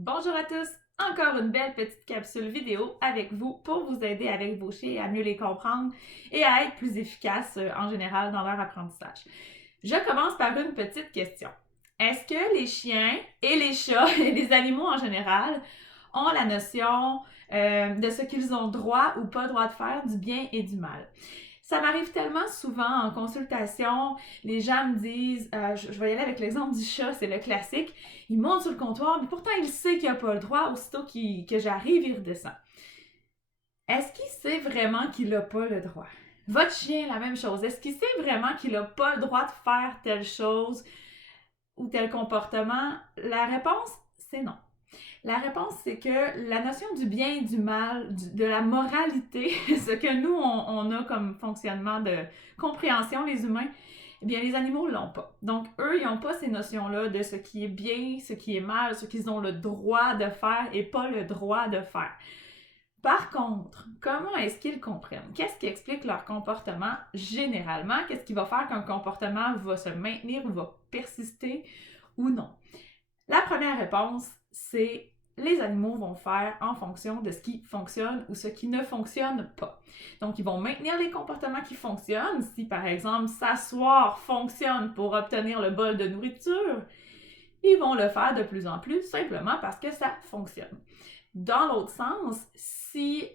Bonjour à tous! Encore une belle petite capsule vidéo avec vous pour vous aider avec vos chiens à mieux les comprendre et à être plus efficaces en général dans leur apprentissage. Je commence par une petite question. Est-ce que les chiens et les chats et les animaux en général ont la notion de ce qu'ils ont droit ou pas droit de faire, du bien et du mal? Ça m'arrive tellement souvent en consultation, les gens me disent, je vais y aller avec l'exemple du chat, c'est le classique, il monte sur le comptoir, mais pourtant il sait qu'il n'a pas le droit, aussitôt que j'arrive, il redescend. Est-ce qu'il sait vraiment qu'il n'a pas le droit? Votre chien, la même chose. Est-ce qu'il sait vraiment qu'il n'a pas le droit de faire telle chose ou tel comportement? La réponse, c'est non. La réponse, c'est que la notion du bien et du mal, de la moralité, ce que nous, on a comme fonctionnement de compréhension, les humains, eh bien, les animaux ne l'ont pas. Donc, eux, ils n'ont pas ces notions-là de ce qui est bien, ce qui est mal, ce qu'ils ont le droit de faire et pas le droit de faire. Par contre, comment est-ce qu'ils comprennent? Qu'est-ce qui explique leur comportement généralement? Qu'est-ce qui va faire qu'un comportement va se maintenir ou va persister ou non? La première réponse, c'est les animaux vont faire en fonction de ce qui fonctionne ou ce qui ne fonctionne pas. Donc, ils vont maintenir les comportements qui fonctionnent. Si, par exemple, s'asseoir fonctionne pour obtenir le bol de nourriture, ils vont le faire de plus en plus simplement parce que ça fonctionne. Dans l'autre sens, si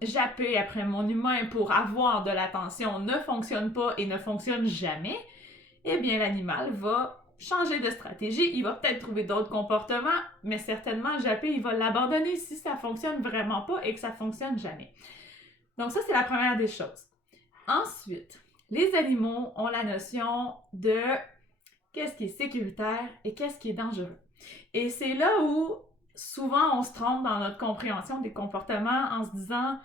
japper après mon humain pour avoir de l'attention ne fonctionne pas et ne fonctionne jamais, eh bien l'animal va changer de stratégie, il va peut-être trouver d'autres comportements, mais certainement japper, il va l'abandonner si ça fonctionne vraiment pas et que ça fonctionne jamais. Donc ça, c'est la première des choses. Ensuite, les animaux ont la notion de qu'est-ce qui est sécuritaire et qu'est-ce qui est dangereux. Et c'est là où souvent on se trompe dans notre compréhension des comportements en se disant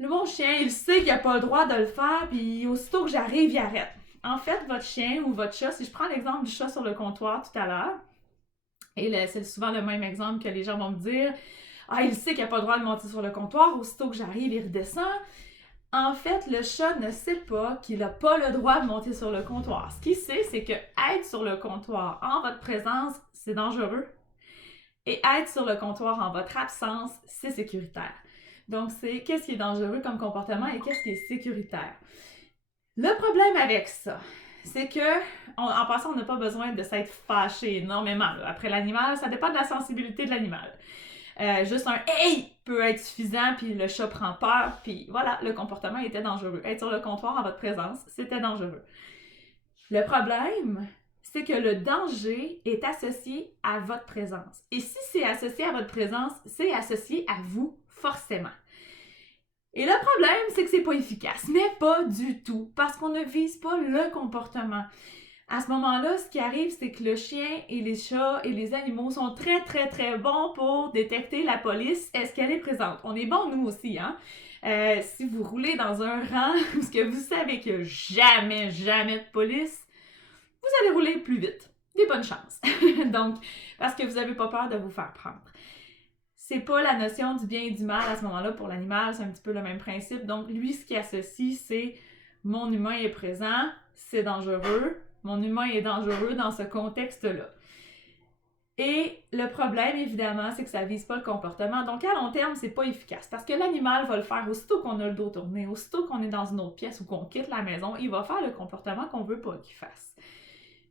le bon chien, il sait qu'il n'a pas le droit de le faire, puis aussitôt que j'arrive, il arrête. En fait, votre chien ou votre chat, si je prends l'exemple du chat sur le comptoir tout à l'heure, et c'est souvent le même exemple que les gens vont me dire, ah, il sait qu'il n'a pas le droit de monter sur le comptoir, aussitôt que j'arrive, il redescend. En fait, le chat ne sait pas qu'il n'a pas le droit de monter sur le comptoir. Ce qu'il sait, c'est que être sur le comptoir en votre présence, c'est dangereux. Et être sur le comptoir en votre absence, c'est sécuritaire. Donc, c'est qu'est-ce qui est dangereux comme comportement et qu'est-ce qui est sécuritaire. Le problème avec ça, c'est que, en passant, on n'a pas besoin de s'être fâché énormément. Là. Après l'animal, ça dépend de la sensibilité de l'animal. Juste un « hey » peut être suffisant, puis le chat prend peur, puis voilà, le comportement était dangereux. Être sur le comptoir en votre présence, c'était dangereux. Le problème, c'est que le danger est associé à votre présence. Et si c'est associé à votre présence, c'est associé à vous, forcément. Et le problème, c'est que c'est pas efficace, mais pas du tout, parce qu'on ne vise pas le comportement. À ce moment-là, ce qui arrive, c'est que le chien et les chats et les animaux sont très, très, très bons pour détecter la police. Est-ce qu'elle est présente? On est bons, nous aussi, hein? Si vous roulez dans un rang parce que vous savez qu'il n'y a jamais, jamais de police, vous allez rouler plus vite. Des bonnes chances. Donc, parce que vous n'avez pas peur de vous faire prendre. C'est pas la notion du bien et du mal à ce moment-là pour l'animal, c'est un petit peu le même principe. Donc, lui, ce qui associe, c'est mon humain est présent, c'est dangereux, mon humain est dangereux dans ce contexte-là. Et le problème, évidemment, c'est que ça vise pas le comportement. Donc, à long terme, c'est pas efficace. Parce que l'animal va le faire aussitôt qu'on a le dos tourné, aussitôt qu'on est dans une autre pièce ou qu'on quitte la maison, il va faire le comportement qu'on veut pas qu'il fasse.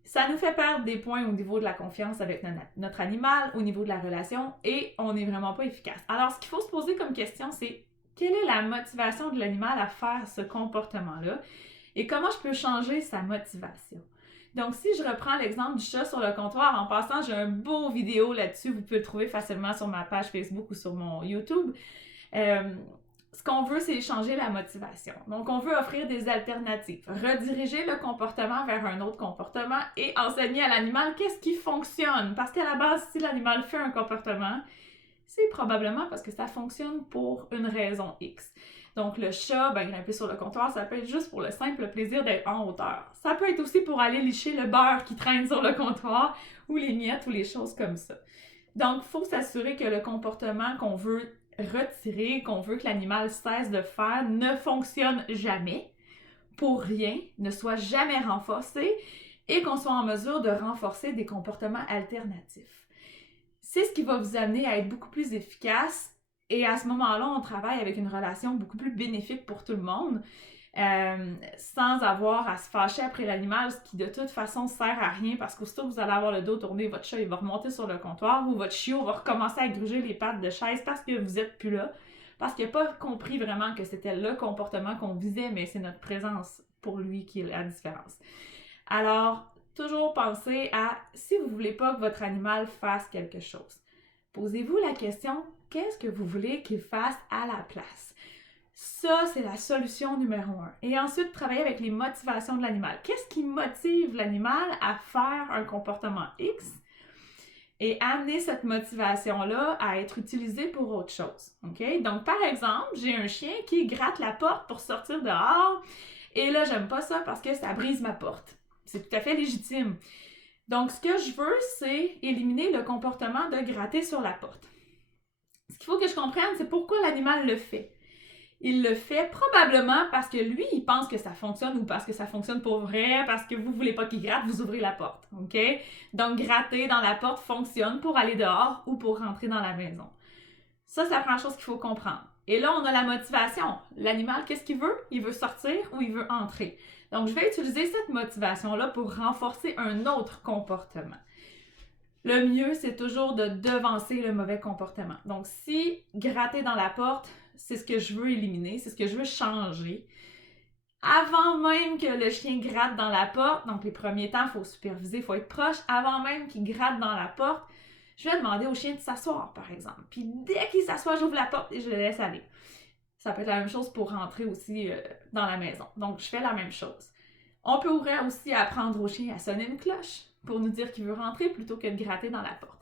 Ça nous fait perdre des points au niveau de la confiance avec notre animal, au niveau de la relation, et on n'est vraiment pas efficace. Alors, ce qu'il faut se poser comme question, c'est quelle est la motivation de l'animal à faire ce comportement-là et comment je peux changer sa motivation. Donc, si je reprends l'exemple du chat sur le comptoir, en passant, j'ai un beau vidéo là-dessus, vous pouvez le trouver facilement sur ma page Facebook ou sur mon YouTube. Ce qu'on veut, c'est changer la motivation. Donc, on veut offrir des alternatives, rediriger le comportement vers un autre comportement et enseigner à l'animal qu'est-ce qui fonctionne. Parce qu'à la base, si l'animal fait un comportement, c'est probablement parce que ça fonctionne pour une raison X. Donc, le chat, grimper sur le comptoir, ça peut être juste pour le simple plaisir d'être en hauteur. Ça peut être aussi pour aller licher le beurre qui traîne sur le comptoir ou les miettes ou les choses comme ça. Donc, il faut s'assurer que le comportement qu'on veut retirer, qu'on veut que l'animal cesse de faire, ne fonctionne jamais, pour rien, ne soit jamais renforcé et qu'on soit en mesure de renforcer des comportements alternatifs. c'est ce qui va vous amener à être beaucoup plus efficace. Et à ce moment-là, on travaille avec une relation beaucoup plus bénéfique pour tout le monde, sans avoir à se fâcher après l'animal, ce qui de toute façon sert à rien, parce qu'aussitôt que vous allez avoir le dos tourné, votre chat il va remonter sur le comptoir, ou votre chiot va recommencer à gruger les pattes de chaise parce que vous êtes plus là, parce qu'il n'a pas compris vraiment que c'était le comportement qu'on visait, mais c'est notre présence pour lui qui est la différence. Alors, toujours pensez à, si vous ne voulez pas que votre animal fasse quelque chose, posez-vous la question, qu'est-ce que vous voulez qu'il fasse à la place? Ça, c'est la solution numéro 1. Et ensuite, travailler avec les motivations de l'animal. Qu'est-ce qui motive l'animal à faire un comportement X? Et amener cette motivation-là à être utilisée pour autre chose. OK? Donc, par exemple, j'ai un chien qui gratte la porte pour sortir dehors. Et là, j'aime pas ça parce que ça brise ma porte. C'est tout à fait légitime. Donc, ce que je veux, c'est éliminer le comportement de gratter sur la porte. Ce qu'il faut que je comprenne, c'est pourquoi l'animal le fait. Il le fait probablement parce que lui, il pense que ça fonctionne ou parce que ça fonctionne pour vrai, parce que vous voulez pas qu'il gratte, vous ouvrez la porte, OK? Donc, gratter dans la porte fonctionne pour aller dehors ou pour rentrer dans la maison. Ça, c'est la première chose qu'il faut comprendre. Et là, on a la motivation. L'animal, qu'est-ce qu'il veut? Il veut sortir ou il veut entrer. Donc, je vais utiliser cette motivation-là pour renforcer un autre comportement. Le mieux, c'est toujours de devancer le mauvais comportement. Donc, si gratter dans la porte, c'est ce que je veux éliminer, c'est ce que je veux changer, avant même que le chien gratte dans la porte, donc les premiers temps, il faut superviser, il faut être proche, avant même qu'il gratte dans la porte, je vais demander au chien de s'asseoir, par exemple. Puis dès qu'il s'assoit, j'ouvre la porte et je le laisse aller. Ça peut être la même chose pour rentrer aussi dans la maison. Donc, je fais la même chose. On peut ouvrir aussi apprendre au chien à sonner une cloche pour nous dire qu'il veut rentrer plutôt que de gratter dans la porte.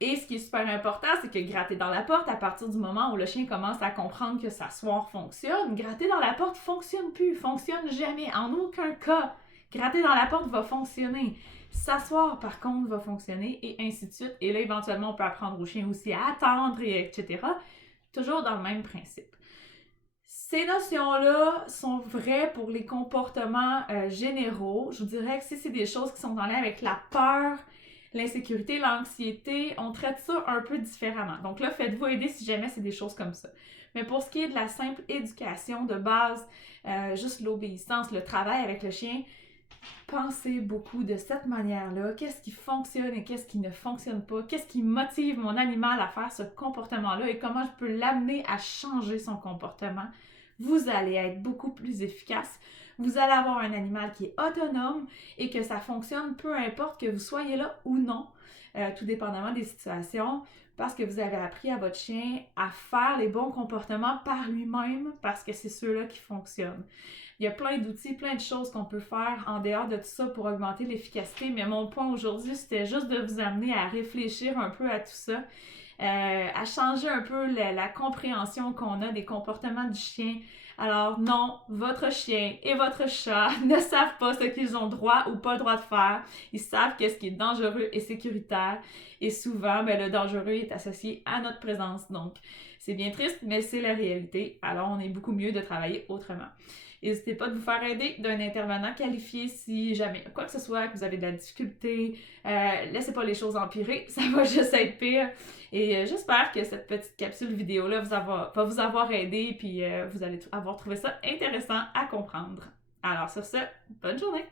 Et ce qui est super important, c'est que gratter dans la porte, à partir du moment où le chien commence à comprendre que s'asseoir fonctionne, gratter dans la porte fonctionne plus, fonctionne jamais, en aucun cas. Gratter dans la porte va fonctionner. S'asseoir, par contre, va fonctionner, et ainsi de suite. Et là, éventuellement, on peut apprendre au chien aussi à attendre, etc. Toujours dans le même principe. Ces notions-là sont vraies pour les comportements généraux. Je vous dirais que si c'est des choses qui sont en lien avec la peur, l'insécurité, l'anxiété, on traite ça un peu différemment. Donc là, faites-vous aider si jamais c'est des choses comme ça. Mais pour ce qui est de la simple éducation de base, juste l'obéissance, le travail avec le chien, pensez beaucoup de cette manière-là. Qu'est-ce qui fonctionne et qu'est-ce qui ne fonctionne pas? Qu'est-ce qui motive mon animal à faire ce comportement-là et comment je peux l'amener à changer son comportement? Vous allez être beaucoup plus efficace. Vous allez avoir un animal qui est autonome et que ça fonctionne peu importe que vous soyez là ou non, tout dépendamment des situations, parce que vous avez appris à votre chien à faire les bons comportements par lui-même, parce que c'est ceux-là qui fonctionnent. Il y a plein d'outils, plein de choses qu'on peut faire en dehors de tout ça pour augmenter l'efficacité, mais mon point aujourd'hui, c'était juste de vous amener à réfléchir un peu à tout ça, à changer un peu la compréhension qu'on a des comportements du chien. Alors non, votre chien et votre chat ne savent pas ce qu'ils ont droit ou pas le droit de faire. Ils savent qu'est-ce qui est dangereux et sécuritaire. Et souvent, le dangereux est associé à notre présence. Donc, c'est bien triste, mais c'est la réalité. Alors, on est beaucoup mieux de travailler autrement. N'hésitez pas de vous faire aider d'un intervenant qualifié si jamais quoi que ce soit, que vous avez de la difficulté. Laissez pas les choses empirer, ça va juste être pire. Et j'espère que cette petite capsule vidéo-là va vous avoir aidé, puis vous allez avoir trouvé ça intéressant à comprendre. Alors sur ce, bonne journée!